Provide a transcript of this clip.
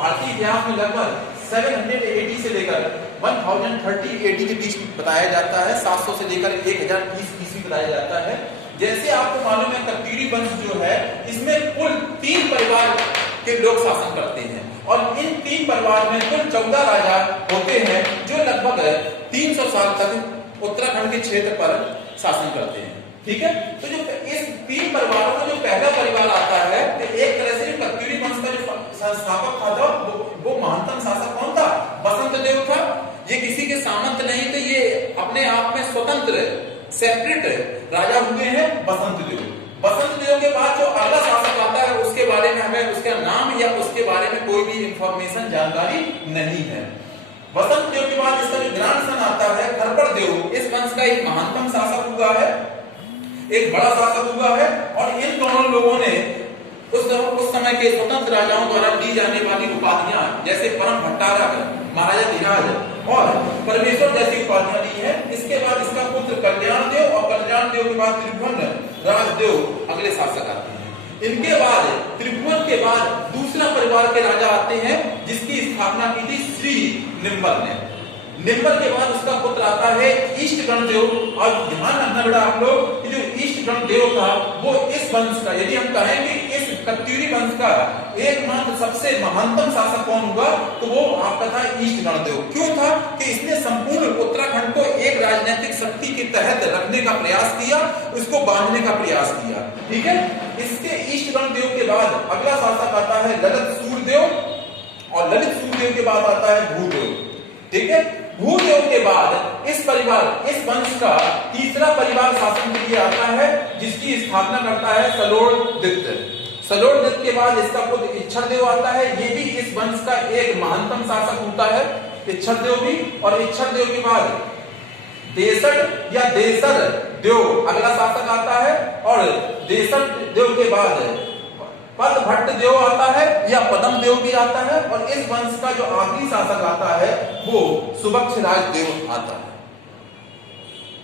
भारतीय इतिहास में लगभग 780 से लेकर 1030 AD के बीच बताया जाता है। 700 से लेकर 1030 ईस्वी बताया जाता है। जैसे आपको मालूम है कत्यूरी वंश जो है इसमें कुल 3 परिवार के लोग शासन करते हैं और इन 3 परिवार में कुल 14 राजा होते हैं जो लगभग 300 साल तक उत्तराखंड के क्षेत्र पर शासन करते हैं। ठीक है, तो जो इस 3 परिवारों में जो पहला परिवार आता है तो एक तरह से कत्यूरी वंश का जो संस्थापक था वो महंतम शासक कौन था? बसंत देव था। ये किसी के सामंत नहीं थे, ये अपने आप में स्वतंत्र सेपरेट राजा हुए हैं बसंत देव। बसंत देव के बाद जो अगला शासक आता है उसके बारे में हमें उसका नाम या उसके बारे में कोई भी इंफॉर्मेशन जानकारी नहीं है। बसंत देव के बाद इसका जो ग्रैंडसन आता है खरपड़ देव, इस वंश का एक महानतम शासक हुआ है, एक बड़ा शासक हुआ है और इन दोनों लोगों ने उस समय के स्वतंत्र राजाओं द्वारा दी जाने वाली उपाधियां जैसे परम भट्टारक, महाराजा धीराज और परमेश्वर जैसी उपाधियां दी है। इसके बाद इसका पुत्र कल्याण देव और कल्याण देव के बाद त्रिभुवन राजदेव अगले शासक आते हैं। इनके बाद त्रिभुवन के बाद दूसरा परिवार के राजा आते हैं जिसकी स्थापना की थी श्री निम्बल ने। निम्बल के बाद उसका पुत्र आता है ईस्ट गणदेव। और ध्यान रखना बेटा आप लोग कि जो ईस्ट गणदेव था वो इस वंश का, यदि हम कहें कि इस कत्यूरी वंश का एकमात्र सबसे महानतम शासक कौन हुआ तो वो आपका था ईस्ट गणदेव। क्यों था? कि इसने संपूर्ण उत्तराखंड को एक राजनीतिक शक्ति के तहत रखने का प्रयास किया, उसको बांधने का प्रयास किया। ठीक है, इसके ईस्ट गणदेव के बाद अगला शासक आता है ललित सूर्यदेव और ललित सूर्यदेव के बाद आता है भूदेव। ठीक है, भूदेव के बाद इस वंश का तीसरा परिवार शासन के लिए आता है जिसकी स्थापना करता है सलोर्दित्य। सलोर्दित्य के बाद इसका पुत्र इच्छरदेव आता है, ये भी इस वंश का एक महानतम शासक होता है, इच्छरदेव भी। और इच्छरदेव के बाद देसर या देसर देव अगला शासक आता है और देसर देव के बाद पद भट्ट देव आता है या पदम देव भी आता है और इस वंश का जो आखिरी शासक आता है वो सुबक्ष राज देव आता है।